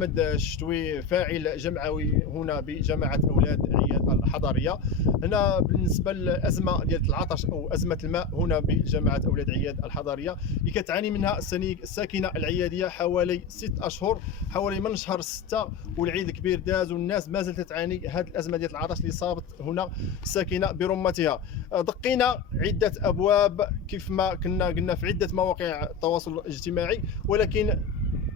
محمد الشتوي، فاعل جمعوي هنا بجماعة أولاد عياد الحضرية. هنا بالنسبة للأزمة ديال العطش أو أزمة الماء هنا بجماعة أولاد عياد الحضرية اللي كتعاني منها الساكنة العيادية حوالي 6 أشهر، حوالي من شهر 6 والعيد الكبير داز والناس ما زالت تعاني هذه الأزمة ديال العطش اللي صابت هنا الساكنة برمتها. دقينا عدة أبواب كيف ما كنا قلنا في عدة مواقع التواصل الاجتماعي، ولكن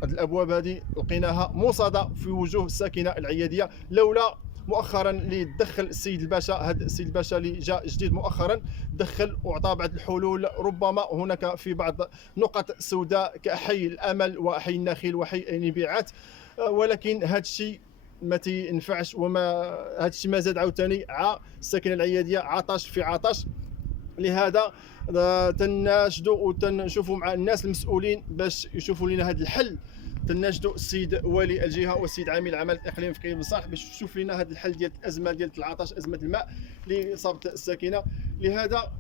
هذه الابواب هذه لقيناها مصاده في وجوه الساكنه العياديه، لولا مؤخرا اللي دخل السيد الباشا. هذا السيد الباشا اللي جاء جديد مؤخرا دخل وعطى بعض الحلول، ربما هناك في بعض نقط سوداء كحي الامل وحي النخيل وحي نبيعات، ولكن هذا الشيء ما تينفعش، وما هذا الشيء ما زاد عاوتاني الساكنه العياديه عطش في عطش. لهذا تناشدوا وتنشوفوا مع الناس المسؤولين باش يشوفوا لنا هذا الحل. تناشدوا السيد والي الجهه والسيد عامل العمل الاقليمي في كريم بن باش يشوف لنا هذا الحل ديال الازمه ديال العطش، ازمه الماء اللي صابت الساكنه. لهذا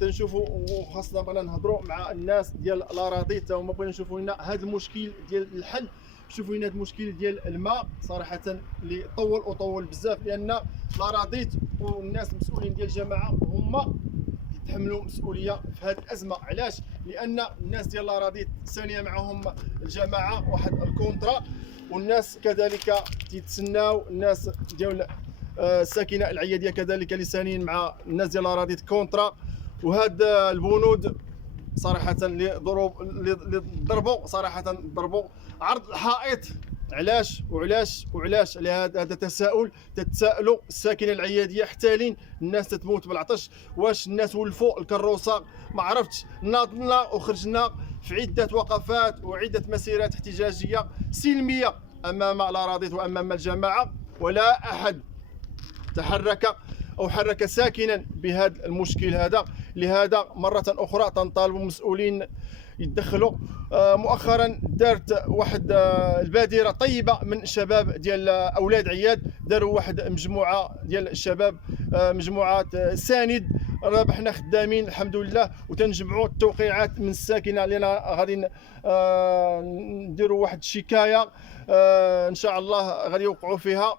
تنشوفوا وخاصنا بغينا نهضروا مع الناس ديال الاراضي حتى هما بغينا نشوفوا لنا هذا المشكل ديال الحل. شوفوا لنا هذا المشكل ديال الماء صراحه اللي طول بزاف، لان الاراضي والناس المسؤولين ديال الجماعه هما يتحملوا مسؤوليه في هذه الازمه. علاش؟ لان الناس ديال الاراضي ثانيه معهم الجماعه واحد الكونترا، والناس كذلك تيتسناو الناس ديال الساكنه العياديه كذلك لسانين مع الناس ديال الاراضي كونترا. وهاد البنود صراحه اللي ضربوا صراحه ضربوا عرض الحائط. علاش لهذا تتساءلوا الساكنه العياديه حتى لين الناس تتموت بالعطش. واش الناس ولفوا الكروسه؟ ما عرفتش. ناضلنا وخرجنا في عده وقفات وعده مسيرات احتجاجيه سلميه امام الاراضي وامام الجماعه، ولا احد تحرك او حرك ساكنا بهذا المشكل هذا. لهذا مره اخرى تنطالب المسؤولين يتدخلوا. مؤخرا دارت واحد البادره طيبه من الشباب ديال اولاد عياد، داروا واحد مجموعه ديال الشباب، مجموعه ساند. ربحنا خدامين الحمد لله، وتنجمعوا التوقيعات من الساكنه لنا غادي نديروا واحد الشكايه ان شاء الله غادي يوقعوا فيها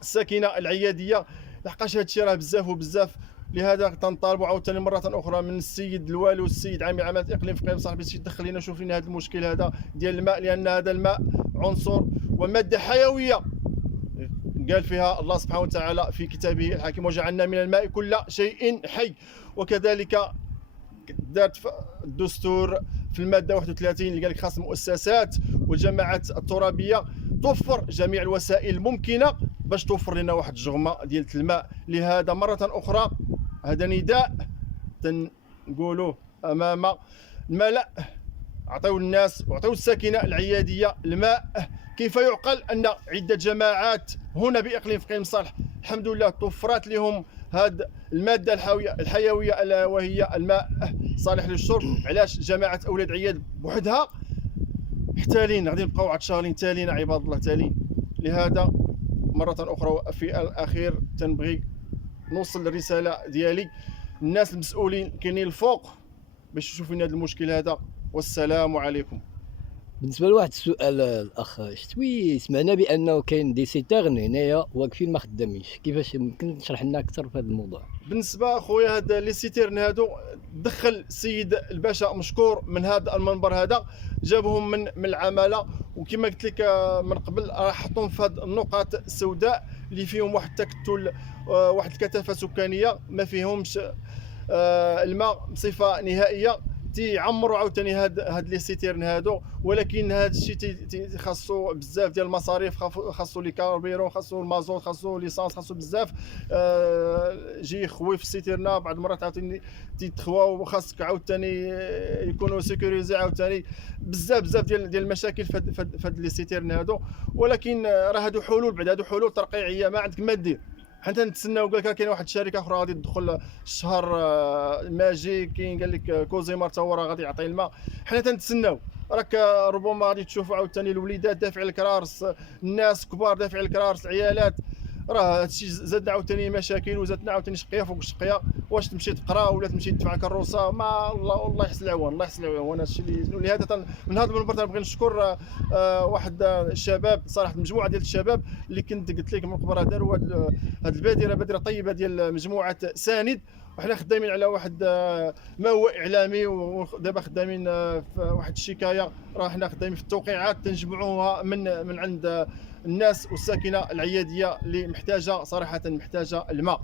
الساكنه العياديه، لحقاش هادشي راه بزاف وبزاف. لهذا تنطالبوا عاوتاني مره اخرى من السيد الوالي والسيد عامل عمل الاقليم في قريب باش يدخل لنا يشوف لنا هذا المشكل هذا ديال الماء، لان هذا الماء عنصر وماده حيويه قال فيها الله سبحانه وتعالى في كتابه الحكيم: وجعلنا من الماء كل شيء حي. وكذلك دارت في الدستور في الماده 31 اللي قال لك خاص المؤسسات والجماعات الترابيه توفر جميع الوسائل الممكنه باش توفر لنا واحد الجغمه ديال الماء. لهذا مره اخرى هذا نداء تنقولوه امام الملأ: عطيو الناس وعطيو الساكنه العياديه الماء. كيف يعقل ان عده جماعات هنا باقليم فقيه مصالح الحمد لله توفرت لهم هذه الماده الحيويه الا وهي الماء صالح للشرب؟ علاش جماعه اولاد عياد بوحدها محتالين غادي نبقاو عطشانين تالين عباد الله تالين؟ لهذا مره اخرى في الاخير تنبغي نوصل الرساله ديالي الناس المسؤولين كاينين الفوق باش يشوفوا لنا هذا المشكل هذا. والسلام عليكم. بالنسبه لواحد السؤال الاخ شتوي، سمعنا بانه كاين دي سيتيرن هنايا واقفين ما خدامينش، كيفاش ممكن تشرح لنا اكثر في هذا الموضوع؟ بالنسبه خويا هاد لي سيتيرن هادو دخل السيد الباشا مشكور من هذا المنبر هذا، جابهم من العماله، وكما قلت لك من قبل راه حطهم في هاد النقاط السوداء اللي فيهم واحد التكتل، واحد الكثافه سكانيه ما فيهمش الماء بصفه نهائيه. تيعمروا عاوتاني هاد لي سيتيرن هادو، ولكن هاد الشيء خاصو بزاف ديال المصاريف، خاصو لي كاربيرون، خاصو المازوت، خاصو ليسانس، خاصو بزاف. جي يخوي في السيتيرنا بعض المرات عاوتاني تيتخواو، وخاصك عاوتاني يكونوا سيكوريزي عاوتاني بزاف ديال المشاكل في هاد لي سيتيرن هادو. ولكن راه هادو حلول، بعد هادو حلول ترقيعيه ما عندك ما دير. حنا نتسناو. قال لك كاين واحد الشركه اخرى غادي تدخل الشهر ماجي، كاين قال لك كوزيمار تا هو راه غادي يعطي الماء. حنا تنتسناو، راك ربما غادي تشوفوا عاوتاني الوليدات دافع الكرارس، الناس كبار دافع الكرارس، العيالات راه هادشي زادنا عاوتاني مشاكل، وزادنا عاوتاني شقيه فوق شقيه. واش تمشي تقرا ولا تمشي تدفع كروسه؟ ما الله يحسن العوان، الله يحسن العوان. وانا هادشي اللي لهذا من هذا المنبر تنبغي نشكر واحد الشباب صراحه، مجموعه ديال الشباب اللي كنت قلت لك من قبل داروا هاد البادره طيبه ديال مجموعه ساند. وحنا خدامين على واحد ما هو اعلامي، ودابا خدامين في واحد الشكايه. راه حنا خدامين في التوقيعات تنجمعوها من عند الناس والساكنه العياديه اللي محتاجه صراحه، محتاجه الماء.